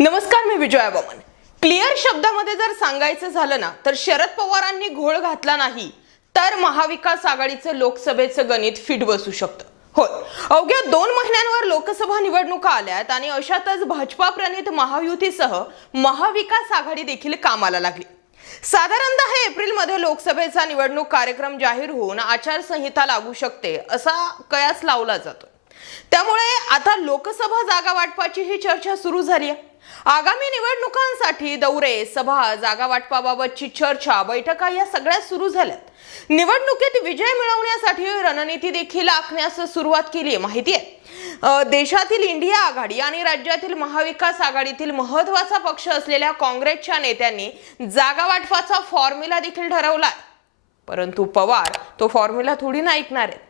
नमस्कार मी विजया बमन क्लिअर शब्दामध्ये जर सांगायचं झालं ना तर शरद पवारांनी घोळ घातला नाही तर महाविकास आघाडीचं लोकसभेचं गणित फिट बसू शकतं. होय. अवघ्या दोन महिन्यांवर लोकसभा निवडणुका आल्यात आणि अशातच भाजपा प्रणित महायुतीसह महाविकास आघाडी देखील कामाला लागली. साधारणतः एप्रिलमध्ये लोकसभेचा निवडणूक कार्यक्रम जाहीर होऊन आचारसंहिता लागू शकते असा कयास लावला जातो त्यामुळे आता लोकसभा जागा वाटपाची ही चर्चा सुरू झाली आहे. आगामी निवडणुकांसाठी दौरे सभा जागा वाटपाबाबतची चर्चा बैठका या सगळ्या सुरू झाल्यात. निवडणुकीत विजय मिळवण्यासाठी रणनीती देखील आखण्यास सुरुवात केली आहे माहिती आहे. देशातील इंडिया आघाडी आणि राज्यातील महाविकास आघाडीतील महत्त्वाचा पक्ष असलेल्या काँग्रेसच्या नेत्यांनी जागा वाटपाचा फॉर्म्युला देखील ठरवला परंतु पवार तो फॉर्म्युला थोडी ना ऐकणार आहेत.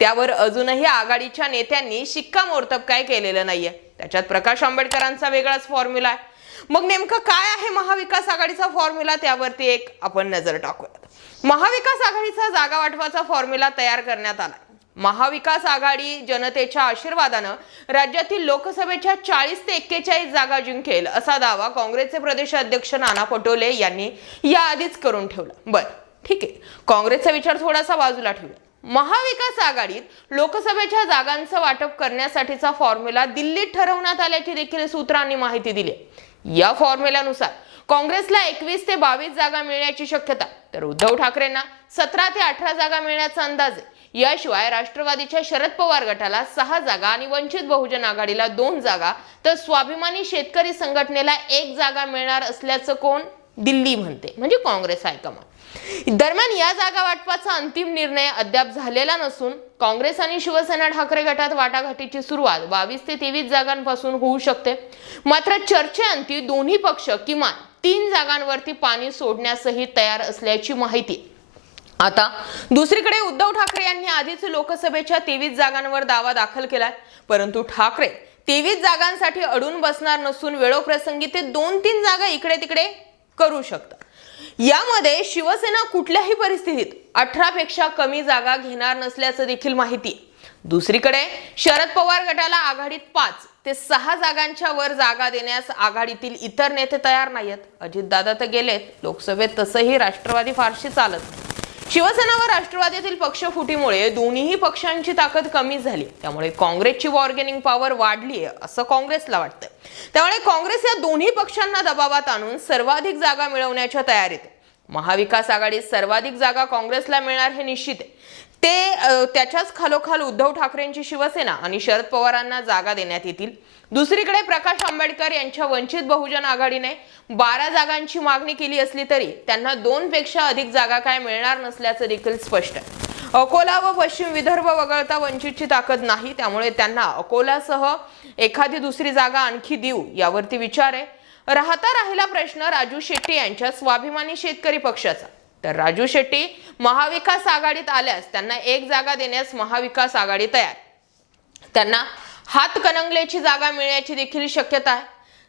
त्यावर अजूनही आघाडीच्या नेत्यांनी शिक्कामोर्तब काय केलेलं नाहीये. त्याच्यात प्रकाश आंबेडकरांचा वेगळाच फॉर्म्युला आहे. मग नेमकं काय आहे महाविकास आघाडीचा फॉर्म्युला त्यावरती एक आपण नजर टाकूयात. महाविकास आघाडीचा जागा वाटपाचा फॉर्म्युला तयार करण्यात आला महाविकास आघाडी जनतेच्या आशीर्वादानं राज्यातील लोकसभेच्या चाळीस ते एक्केचाळीस जागा जिंकेल असा दावा काँग्रेसचे प्रदेश अध्यक्ष नाना पटोले यांनी याआधीच करून ठेवला. बरं ठीक आहे. काँग्रेसचा विचार थोडासा बाजूला ठेवला महाविकास आघाडीत लोकसभेच्या जागांचं वाटप करण्यासाठीचा फॉर्म्युला दिल्लीत ठरवण्यात आल्याची देखील सूत्रांनी माहिती दिली. या फॉर्म्युल्यानुसार काँग्रेसला एकवीस ते बावीस जागा मिळण्याची शक्यता तर उद्धव ठाकरेंना सतरा ते अठरा जागा मिळण्याचा अंदाज आहे. याशिवाय राष्ट्रवादीच्या शरद पवार गटाला सहा जागा आणि वंचित बहुजन आघाडीला दोन जागा तर स्वाभिमानी शेतकरी संघटनेला एक जागा मिळणार असल्याचं कोण? दिल्ली म्हणते. म्हणजे काँग्रेस हायकमांड दरम्यान या जागा वाटपाचा अंतिम निर्णय अद्याप झालेला नसून काँग्रेस आणि शिवसेना ठाकरे गटात वाटाघाटीची सुरुवात बावीस ते तेवीस जागांपासून होऊ शकते. मात्र चर्चेअंती दोन्ही पक्ष किमान तीन जागांवरती पाणी सोडण्यासही तयार असल्याची माहिती. आता दुसरीकडे उद्धव ठाकरे यांनी आधीच लोकसभेच्या तेवीस जागांवर दावा दाखल केलाय. परंतु ठाकरे तेवीस जागांसाठी अडून बसणार नसून वेळोप्रसंगी ते दोन तीन जागा इकडे तिकडे करू शकतात यामध्ये शिवसेना कुठल्याही परिस्थितीत अठरा पेक्षा कमी जागा घेणार नसल्याचं देखील माहिती आहे. दुसरीकडे शरद पवार गटाला आघाडीत पाच ते सहा जागांच्या वर जागा देण्यास आघाडीतील इतर नेते तयार नाहीत अजितदादा तर गेलेत लोकसभेत तसंही राष्ट्रवादी फारशी चालत नाही. शिवसेना व राष्ट्रवादीतील पक्ष फुटीमुळे दोन्ही पक्षांची ताकद कमी झाली. त्यामुळे काँग्रेसची वॉर्गेनिंग पॉवर वाढली आहे असं काँग्रेसला वाटतंय. त्यामुळे काँग्रेस या दोन्ही पक्षांना दबावात आणून सर्वाधिक जागा मिळवण्याच्या तयारीत महाविकास आघाडीत सर्वाधिक जागा काँग्रेसला मिळणार हे निश्चित आहे. ते त्याच्याच खालोखाल उद्धव ठाकरेंची शिवसेना आणि शरद पवारांना जागा देण्यात येतील. दुसरीकडे प्रकाश आंबेडकर यांच्या वंचित बहुजन आघाडीने बारा जागांची मागणी केली असली तरी त्यांना दोन पेक्षा अधिक जागा काय मिळणार नसल्याचं देखील स्पष्ट आहे. अकोला व पश्चिम विदर्भ वगळता वंचितची ताकद नाही त्यामुळे त्यांना अकोलासह एखादी दुसरी जागा आणखी देऊ यावरती विचार आहे. राहता राहिला प्रश्न राजू शेट्टी यांच्या स्वाभिमानी शेतकरी पक्षाचा. तर राजू शेट्टी महाविकास आघाडीत आल्यास त्यांना एक जागा देण्यास महाविकास आघाडी तयार. त्यांना हातकणंगलेची जागा मिळण्याची देखील शक्यता आहे.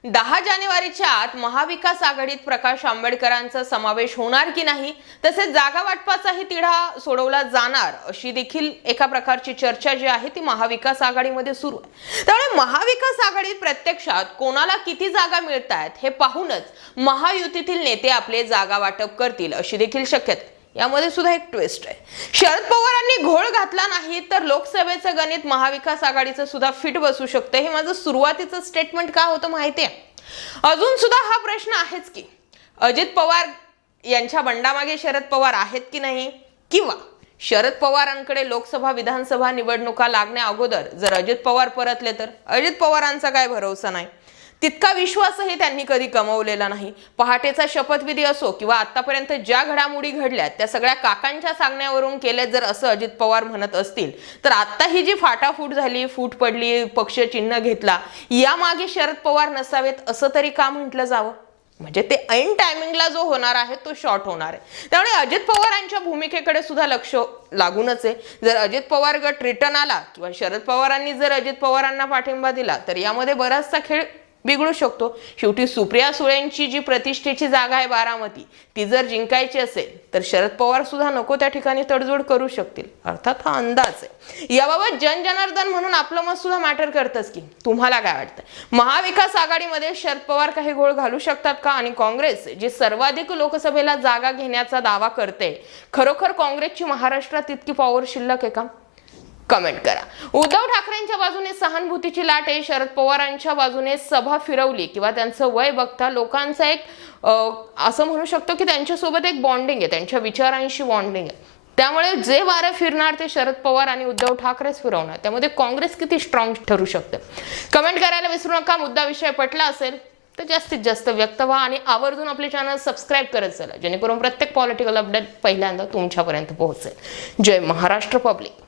दहा जानेवारीच्या आत महाविकास आघाडीत प्रकाश आंबेडकरांचा समावेश होणार की नाही तसेच जागा वाटपाचाही तिढा सोडवला जाणार अशी देखील एका प्रकारची चर्चा जी आहे ती महाविकास आघाडीमध्ये सुरू आहे. त्यामुळे महाविकास आघाडीत प्रत्यक्षात कोणाला किती जागा मिळत आहेत हे पाहूनच महायुतीतील नेते आपले जागा वाटप करतील अशी देखील शक्यता यामध्ये सुद्धा एक ट्विस्ट आहे. शरद पवारांनी घोळ घातला नाही तर लोकसभेचं गणित महाविकास आघाडीचं सुद्धा फिट बसू शकतं. हे माझं सुरुवातीचं स्टेटमेंट का होतं माहिती आहे अजून सुद्धा हा प्रश्न आहेच की अजित पवार यांच्या बंडामागे शरद पवार आहेत की नाही? किंवा शरद पवारांकडे लोकसभा विधानसभा निवडणुका लागण्या अगोदर जर अजित पवार परतले तर? अजित पवारांचा काय भरोसा नाही. तितका विश्वासही त्यांनी कधी कमवलेला नाही. पहाटेचा शपथविधी असो किंवा आतापर्यंत ज्या घडामोडी घडल्या त्या सगळ्या काकांच्या सांगण्यावरून केल्या जर असं अजित पवार म्हणत असतील तर आत्ता ही जी फाटाफूट झाली फूट पडली पक्ष चिन्ह घेतला यामागे शरद पवार नसावेत असं तरी का म्हटलं जावं? म्हणजे ते ऐन टायमिंगला जो होणार आहे तो शॉर्ट होणार आहे. त्यामुळे अजित पवारांच्या भूमिकेकडे सुद्धा लक्ष लागूनच आहे. जर अजित पवार गट रिटर्न आला किंवा शरद पवारांनी जर अजित पवारांना पाठिंबा दिला तर यामध्ये बराचसा खेळ बिघडू शकतो. शेवटी सुप्रिया सुळेंची जी प्रतिष्ठेची जागा आहे बारामती ती जर जिंकायची असेल तर शरद पवार सुद्धा नको त्या ठिकाणी तडजोड करू शकतील. अर्थात हा अंदाज आहे. याबाबत जनजनार्दन म्हणून आपलं मत सुद्धा मॅटर करतच की. तुम्हाला काय वाटतं? महाविकास आघाडीमध्ये शरद पवार काही घोळ घालू शकतात का? आणि काँग्रेस जे सर्वाधिक लोकसभेला जागा घेण्याचा दावा करते खरोखर काँग्रेसची महाराष्ट्रात इतकी पॉवर शिल्लक आहे का? कमेंट करा. उद्धव ठाकरेंच्या बाजूने सहानुभूतीची लाट आहे. शरद पवारांच्या बाजूने सभा फिरवली किंवा त्यांचं वय बघता लोकांचा एक असं म्हणू शकतो की त्यांच्यासोबत एक बॉन्डिंग आहे. त्यांच्या विचारांशी बॉन्डिंग आहे. त्यामुळे जे वारं फिरणार ते शरद पवार आणि उद्धव ठाकरेच फिरवणार. त्यामध्ये काँग्रेस किती स्ट्रॉंग ठरू शकते? कमेंट करायला विसरू नका. मुद्दा विषय पटला असेल तर जास्तीत जास्त व्यक्त व्हा आणि आवर्जून आपले चॅनल सबस्क्राईब करत चला. जेणेकरून प्रत्येक पॉलिटिकल अपडेट पहिल्यांदा तुमच्यापर्यंत पोहोचेल. जय महाराष्ट्र पब्लिक